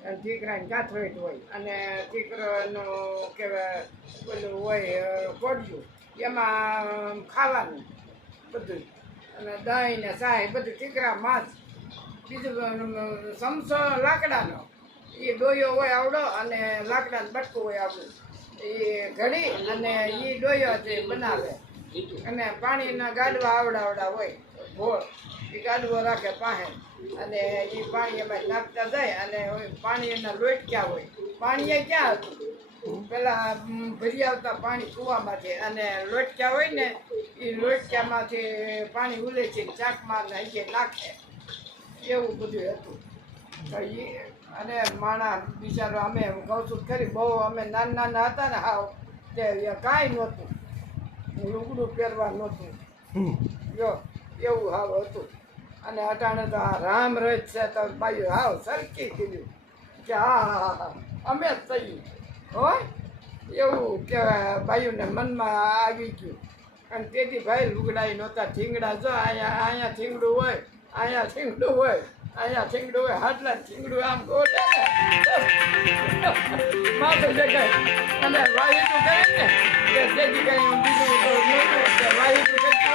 અને દીકરાને કાથરોટ હોય અને દીકરાનો કહેવાય પેલું હોય કોડિયું એમાં ખાવાનું બધું અને દહીં ને સાય બધું દીકરા માંસ બીજું સમસો લાકડાનો એ ડોયો હોય આવડો અને લાકડાનો બટકું હોય આવડું એ ઘડી અને એ ડોયો જે બનાવે અને પાણીના ગાડવા આવડા હોય ભોળ એ ગાડવો રાખે પાસે અને એ પાણી એમાં નાખતા જાય અને પાણી એના લોટક્યા હોય પાણી એ ક્યાં હતું પેલા ભરી આવતા પાણી કૂવામાંથી અને લોટક્યા હોય ને એ લોટક્યામાંથી પાણી ઉલે છે ચાકમાં નાખે એવું બધું હતું તો એ અને માણા બિચારો અમે કહું છું ખરી બહુ અમે નાના હતા ને હાવ તે કાંઈ નહોતું લુગડું પહેરવા નહોતું જો એવું હાવ હતું અને અટાણે તો આ રામ રજ છે તો ભાઈ હાવ સરકી કીધું કે હા અમે જ થઈ હોય એવું કહેવાય ભાઈઓને મનમાં આવી ગયું અને તેથી ભાઈ લુગડાઈ નહોતા ઠીંગડા જો અહીંયા ઠીંગડું હોય અહીંયા ઠીંગડું હોય અહીંયા ઠીંગડું હોય હાટલા ઠીંગડું આમ ગોળે માથું દેખાય અને વાહિતું કરે ને કે તેથી કંઈ બીજું વાહિતું કરતું